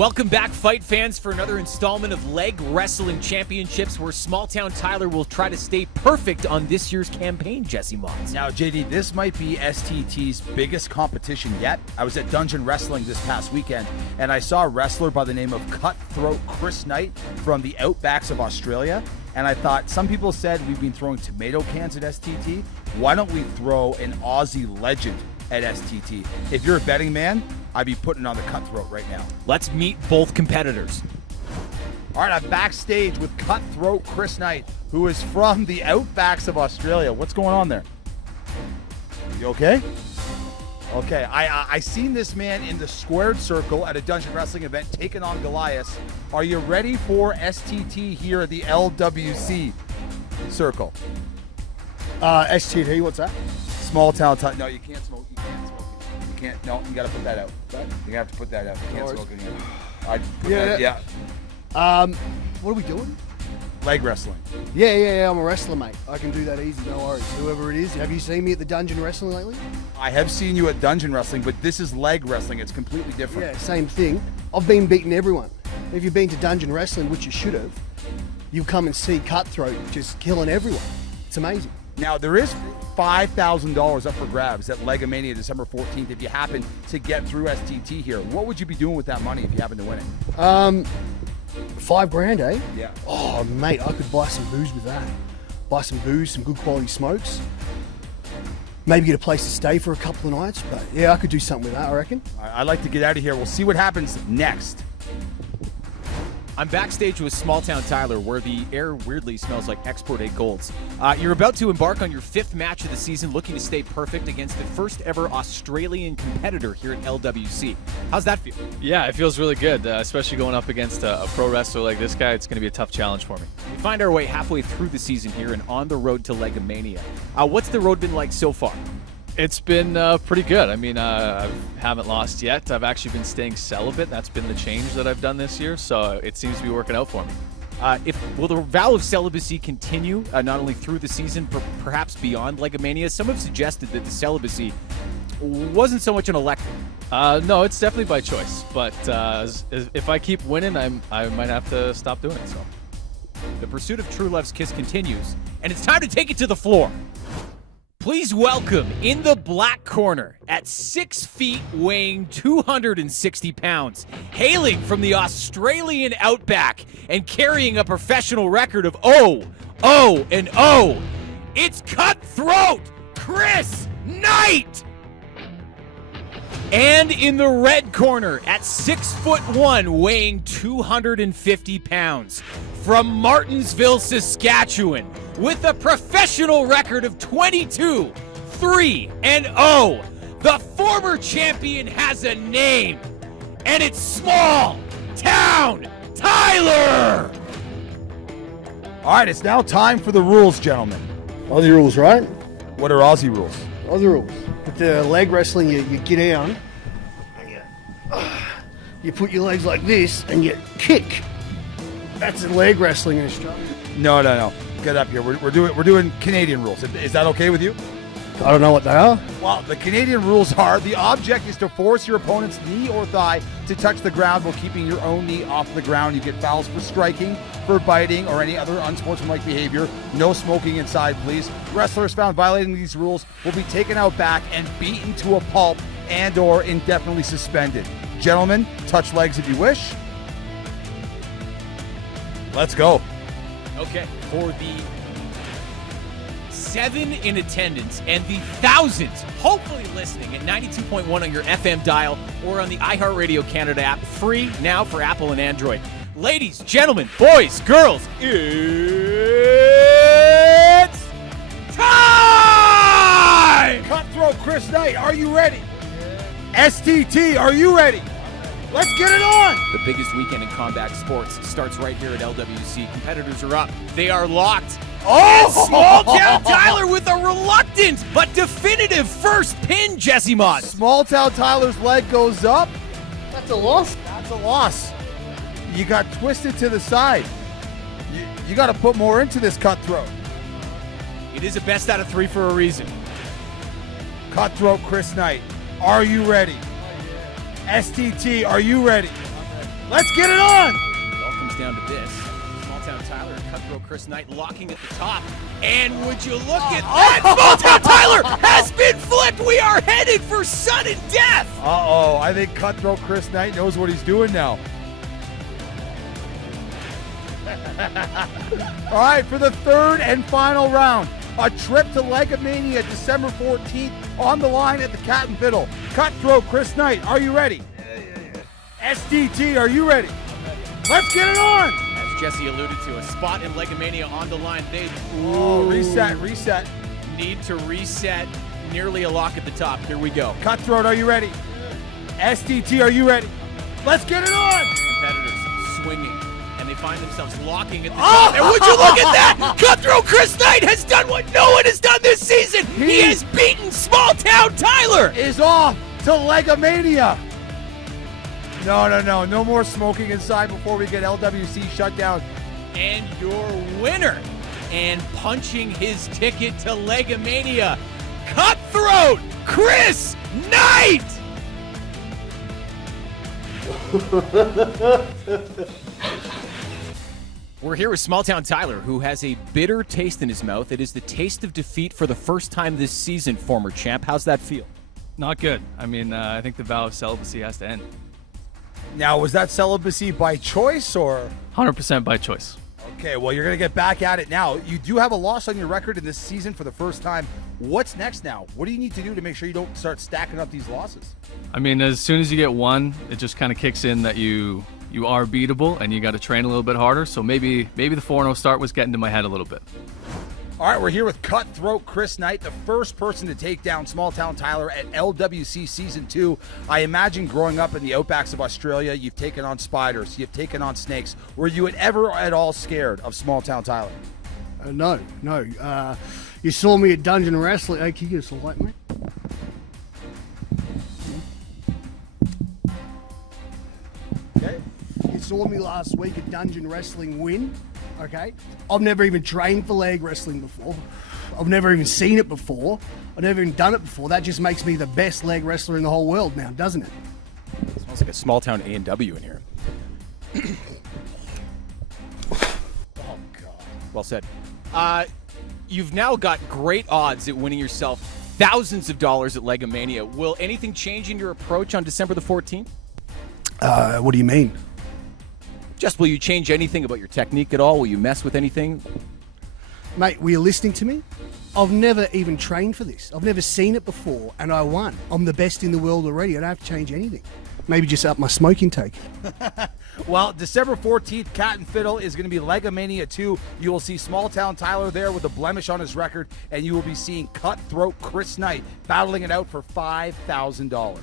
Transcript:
Welcome back, fight fans, for another installment of Leg Wrestling Championships, where Small Town Tyler will try to stay perfect on this year's campaign, Jesse Mons. Now, JD, this might be STT's biggest competition yet. I was at Dungeon Wrestling this past weekend, and I saw a wrestler by the name of Cutthroat Chris Knight from the outbacks of Australia, and I thought, some people said we've been throwing tomato cans at STT. Why don't we throw an Aussie legend at STT? If you're a betting man, I'd be putting on the Cutthroat right now. Let's meet both competitors. All right, I'm backstage with Cutthroat Chris Knight, who is from the outbacks of Australia. What's going on there? You okay? Okay, I seen this man in the squared circle at a Dungeon Wrestling event taking on Goliath. Are you ready for STT here at the LWC circle? STT, what's that? Small town. No, you can't smoke. You can't smoke. You can't. No, you got to put that out. You have to put that out. You can't smoke it here. What are we doing? Leg wrestling. Yeah, I'm a wrestler, mate. I can do that easy, no worries. Whoever it is. Have you seen me at the Dungeon Wrestling lately? I have seen you at Dungeon Wrestling, but this is leg wrestling. It's completely different. Yeah, same thing. I've been beating everyone. If you've been to Dungeon Wrestling, which you should have, you'll come and see Cutthroat just killing everyone. It's amazing. Now, there is $5,000 up for grabs at Legomania December 14th if you happen to get through STT here. What would you be doing with that money if you happen to win it? $5,000, eh? Yeah. Oh, mate, I could buy some booze with that. Buy some booze, some good quality smokes. Maybe get a place to stay for a couple of nights. But yeah, I could do something with that, I reckon. I'd like to get out of here. We'll see what happens next. I'm backstage with Small Town Tyler, where the air weirdly smells like Export 8 Golds. You're about to embark on your 5th match of the season, looking to stay perfect against the first ever Australian competitor here at LWC. How's that feel? Yeah, it feels really good, especially going up against a pro wrestler like this guy. It's going to be a tough challenge for me. We find our way halfway through the season here and on the road to Legomania. What's the road been like so far? It's been pretty good. I mean, I haven't lost yet. I've actually been staying celibate. That's been the change that I've done this year, so it seems to be working out for me. Will the vow of celibacy continue not only through the season, but perhaps beyond Legomania? Some have suggested that the celibacy wasn't so much an elective. No, it's definitely by choice, but if I keep winning, I might have to stop doing it. So, the pursuit of true love's kiss continues, and it's time to take it to the floor. Please welcome, in the black corner, at 6 feet, weighing 260 pounds, hailing from the Australian outback and carrying a professional record of 0-0-0, it's Cutthroat Chris Knight! And in the red corner, at 6'1", weighing 250 pounds, from Martinsville, Saskatchewan, with a professional record of 22-3-0, the former champion has a name, and it's Small Town Tyler! All right, it's now time for the rules, gentlemen. Aussie rules, right? What are Aussie rules? Aussie rules. With the leg wrestling, you get down, and you put your legs like this, and you kick. That's leg wrestling in Australia. No. Get up here. We're doing Canadian rules. Is that okay with you? I don't know what they are. Well, the Canadian rules are the object is to force your opponent's knee or thigh to touch the ground while keeping your own knee off the ground. You get fouls for striking, for biting, or any other unsportsmanlike behavior. No smoking inside, please. Wrestlers found violating these rules will be taken out back and beaten to a pulp and/or indefinitely suspended. Gentlemen, touch legs if you wish. Let's go. Okay, for the 7 in attendance and the thousands hopefully listening at 92.1 on your FM dial or on the iHeartRadio Canada app, free now for Apple and Android. Ladies, gentlemen, boys, girls, it's time! Cutthroat Chris Knight, are you ready? STT, are you ready? Let's get it on! The biggest weekend in combat sports starts right here at LWC. Competitors are up. They are locked. And Small Town Tyler with a reluctant but definitive first pin, Jesse Mott. Small Town Tyler's leg goes up. That's a loss. That's a loss. You got twisted to the side. You got to put more into this, Cutthroat. It is a best out of 3 for a reason. Cutthroat Chris Knight, are you ready? STT, are you ready? Let's get it on! It all comes down to this. Small Town Tyler and Cutthroat Chris Knight locking at the top. And would you look at that? Small Town Tyler has been flipped. We are headed for sudden death. Uh-oh, I think Cutthroat Chris Knight knows what he's doing now. All right, for the third and final round, a trip to Legomania December 14th on the line at the Cat and Fiddle. Cutthroat Chris Knight, are you ready? Yeah. SDT, are you ready? Let's get it on! As Jesse alluded to, a spot in Legomania on the line. They Reset. need to reset. Nearly a lock at the top. Here we go. Cutthroat, are you ready? SDT, are you ready? Let's get it on! Competitors swinging, and they find themselves locking at the top. And would you look at that? Cutthroat Chris Knight has done what no one has done this season. He has beaten Small Town Tyler. Is off to Legomania. No more smoking inside before we get LWC shut down. And your winner, and punching his ticket to Legomania, Cutthroat Chris Knight. We're here with Small Town Tyler, who has a bitter taste in his mouth. It is the taste of defeat for the first time this season, former champ. How's that feel? Not good. I mean, I think the vow of celibacy has to end. Now, was that celibacy by choice or? 100% by choice. Okay, well, you're going to get back at it now. You do have a loss on your record in this season for the first time. What's next now? What do you need to do to make sure you don't start stacking up these losses? I mean, as soon as you get one, it just kind of kicks in that you are beatable and you got to train a little bit harder. So maybe the 4-0 start was getting to my head a little bit. All right, we're here with Cutthroat Chris Knight, the first person to take down Small Town Tyler at LWC Season 2. I imagine growing up in the outbacks of Australia, you've taken on spiders, you've taken on snakes. Were you ever at all scared of Small Town Tyler? No. You saw me at Dungeon Wrestling. Hey, can you give us a light, mate? Okay. You saw me last week at Dungeon Wrestling win. Okay, I've never even trained for leg wrestling before. I've never even seen it before. I've never even done it before. That just makes me the best leg wrestler in the whole world now, doesn't it? Smells like a small town A&W in here. Oh, God. Well said. You've now got great odds at winning yourself thousands of dollars at Legomania. Will anything change in your approach on December the 14th? What do you mean? Just will you change anything about your technique at all? Will you mess with anything? Mate, were you listening to me? I've never even trained for this. I've never seen it before, and I won. I'm the best in the world already. I don't have to change anything. Maybe just up my smoke intake. Well, December 14th, Cat and Fiddle is going to be Legomania 2. You will see Small Town Tyler there with a blemish on his record, and you will be seeing Cutthroat Chris Knight battling it out for $5,000.